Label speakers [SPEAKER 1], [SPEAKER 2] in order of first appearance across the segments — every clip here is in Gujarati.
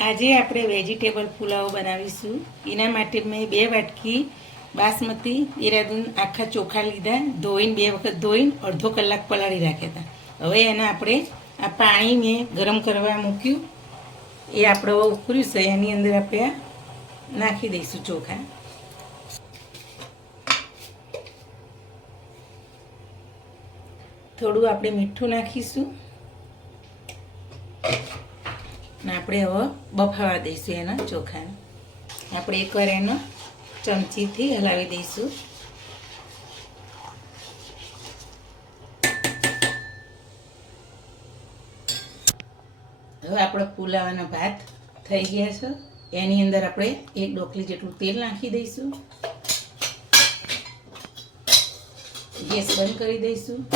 [SPEAKER 1] આજે આપણે વેજીટેબલ પુલાવ બનાવીશું. એના માટે મેં બે વાટકી બાસમતી દેરાદૂન આખા ચોખા લીધા. ધોઈને બે વખત ધોઈને અડધો કલાક પલાળી રાખ્યા હતા. હવે એને આપણે આ પાણી મેં ગરમ કરવા મૂક્યું. એ આપણે ઉકળ્યું છે. એની અંદર આપણે નાખી દઈશું ચોખા. થોડું આપણે મીઠું નાખીશું. ને આપણે હવે બફાવા દઈશું એના ચોખાને. આપણે એકવાર એનો ચમચીથી હલાવી દઈશું. હવે આપણો પુલાવાનો ભાત થઈ ગયા છે. એની અંદર આપણે એક ડોકલી જેટલું તેલ નાખી દઈશું. ગેસ બંધ કરી દઈશું.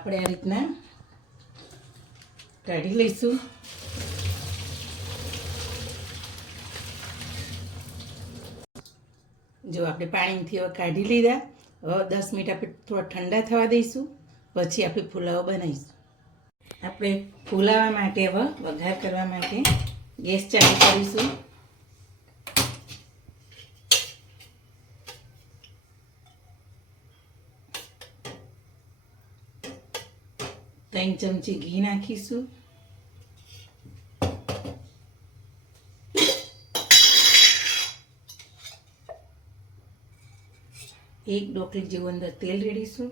[SPEAKER 1] આપણે આ રીતના કાઢી લઈશું. જો આપણે પાણીથી હવે કાઢી લીધા, હવે દસ મિનિટ આપણે થોડા ઠંડા થવા દઈશું, પછી આપણે ફુલાવો બનાવીશું. આપણે ફુલાવા માટે હવે વઘાર કરવા માટે ગેસ ચાલુ કરીશું. ત્રણ ચમચી ઘી નાખીશું. એક ડોકલી જેવું અંદર તેલ રેડીશું.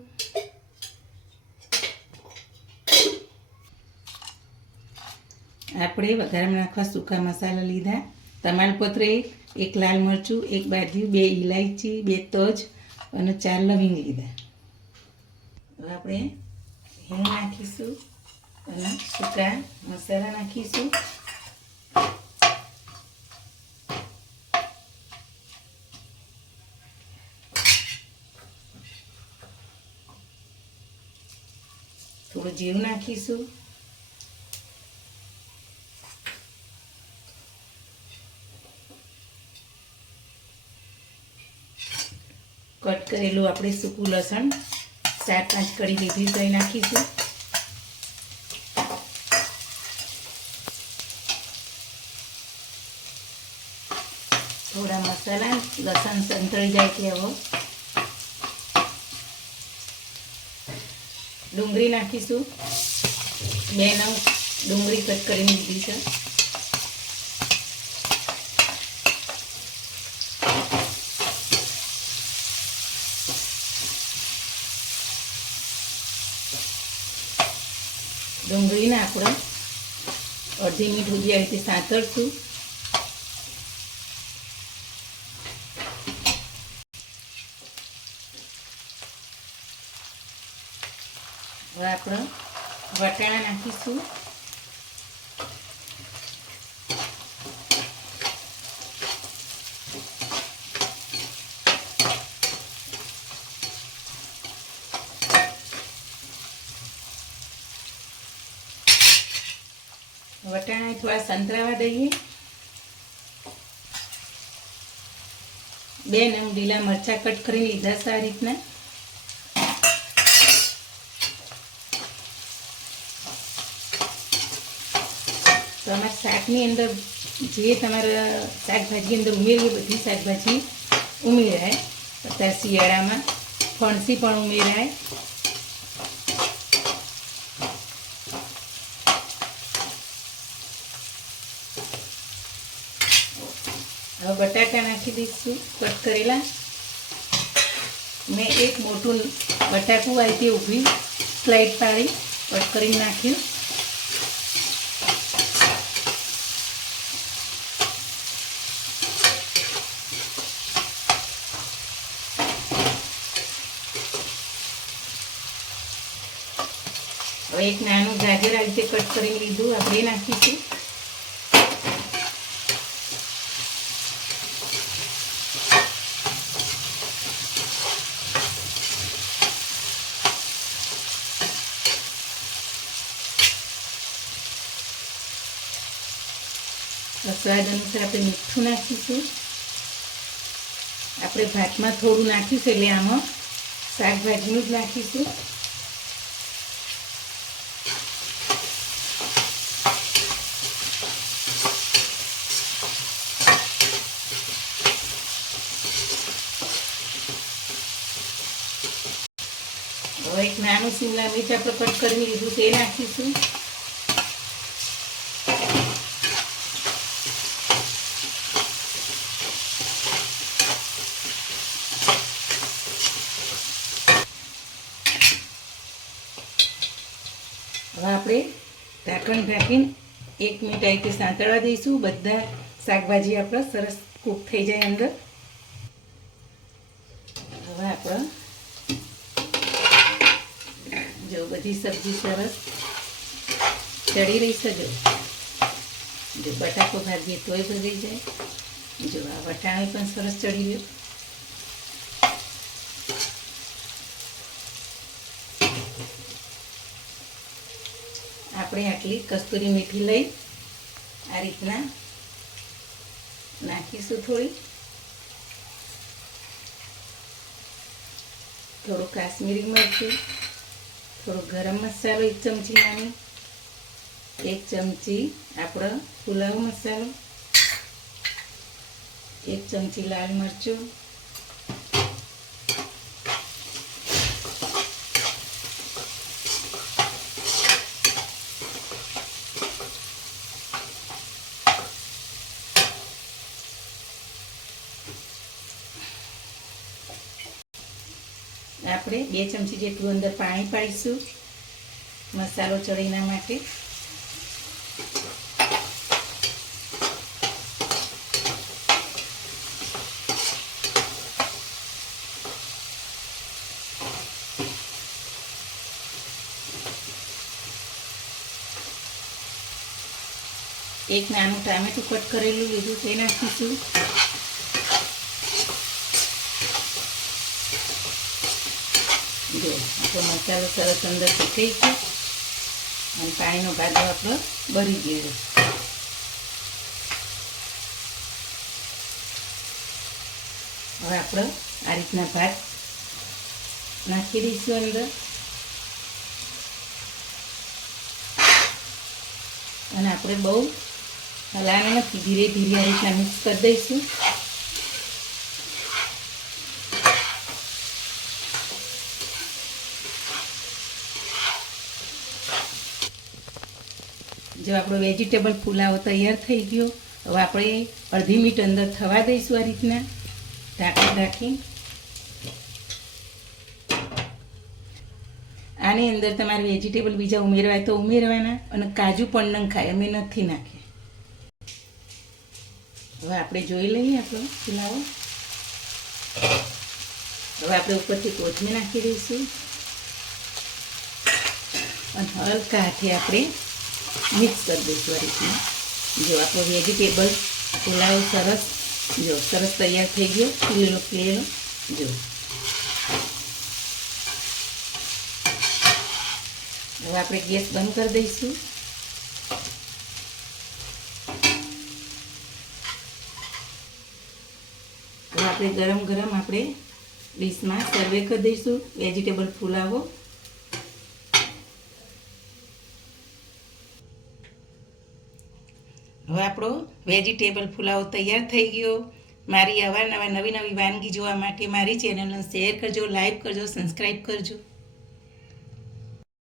[SPEAKER 1] આપણે વઘારમાં નાખવા સૂકા મસાલા લીધા. તમાલપત્ર એક એક લાલ મરચું, એક બાજુ બે ઇલાયચી બે તજ અને ચાર લવિંગ લીધા. હવે આપણે હિંગ નાખીશું. અને સૂકા મસાલા નાખીશું. થોડું જીરું નાખીશું. કટ કરેલું આપણે સૂકું લસણ. ચાર પાંચ કડી લીધી દહીં નાખીશું. થોડા મસાલા, લસણ સંતળી જાય કે એવો. ડુંગળી નાખીશું. બે નંગ ડુંગળી કટ કરીને લીધી છે. ડુંગળીને આપણે અડધી મિનિટ સુધી આવી રીતે સાંતળશું. હવે વટાણા નાખીશું વટાણા થોડા સંતરાવા દઈએ. બે નંગ લીલા મરચાં કટ કરી લીધા છે રીતના. તો અમારા શાકની અંદર જે તમારા શાકભાજી અંદર ઉમેરવી બધી શાકભાજી ઉમેરાય. અત્યારે શિયાળામાં ફણસી પણ ઉમેરાય. હવે બટાકા નાખી દઈશું, કટ કરેલા. મેં એક મોટું બટાકું આવી તે ઊભી સ્લાઇડ પાડી, કટ કરીને નાખ્યું હવે એક નાનું ગાજર આ રીતે કટ કરીને લીધું આપણે નાખીશું. સ્વાદ અનુસાર આપણે મીઠું નાખીશું. આપણે ભાતમાં થોડું નાખ્યું છે એટલે આમાં શાકભાજીનું જ નાખીશું. હવે એક નાનું શિમલા મિર્ચ આપણે કટ કરી લીધું તે નાખીશું હવે આપણે ઢાંકણ ઢાંકીને એક મિનિટ આ સાંતળવા દઈશું. બધા શાકભાજી આપણા સરસ કૂક થઈ જાય અંદર. હવે આપણા જો બધી સબ્જી સરસ ચડી રહી છે જો. જો બટાકો ભાજીએ તોય ભરી જાય. જો આ વટાણા પણ સરસ ચડી ગયો આપણે આટલી કસ્તુરી મીઠી લઈ આ રીતના નાખીશું થોડી. થોડું કાશ્મીરી મરચું, થોડો ગરમ મસાલો એક ચમચી નાની, એક ચમચી આપણો પુલાવ મસાલો, એક ચમચી લાલ મરચું આપણે બે ચમચી જેટલું અંદર પાણી પાડીશું મસાલો ચડીના માટે. એક નાનું ટામેટું કટ કરેલું લીધું તે નાખીશું જો, આપણો મસાલો સરસ અંદર સુકાઈ ગયો. અને પાણીનો ભાગો આપણો બળી ગયો. હવે આપણે આ રીતના ભાત નાખી દઈશું અંદર. અને આપણે બહુ હલાને નથી ધીરે ધીરે આ રીતના મિક્સ કરી દઈશું. જો આપણો વેજીટેબલ પુલાવ તૈયાર થઈ ગયો. હવે આપણે અડધી મિનિટ અંદર થવા દઈશું આ રીતના. ઢાંકી ઢાંકી આની અંદર તમારે વેજીટેબલ બીજા ઉમેરવા તો ઉમેરવાના અને કાજુ પણ નંખાય, અમે નથી નાખીએ હવે આપણે જોઈ લઈએ આપણો પુલાવો. હવે આપણે ઉપરથી કોથમીર નાખી દઈશું. અને હલકા હાથે આપણે મિક્સ કરી દઈશું આ રીતના. જો આપણો વેજીટેબલ પુલાવ સરસ, જો સરસ તૈયાર થઈ ગયો ખીલેલો ખીલેલો જો. હવે આપણે ગેસ બંધ કરી દઈશું. હવે આપણે ગરમ ગરમ આપણે ડીશમાં સર્વે કરી દઈશું વેજીટેબલ પુલાવો. હવે આપણો વેજીટેબલ પુલાવ તૈયાર થઈ ગયો. મારી અવારનવાર નવી નવી વાનગી જોવા માટે મારી ચેનલને શેર કરજો લાઈક કરજો સબસ્ક્રાઈબ કરજો.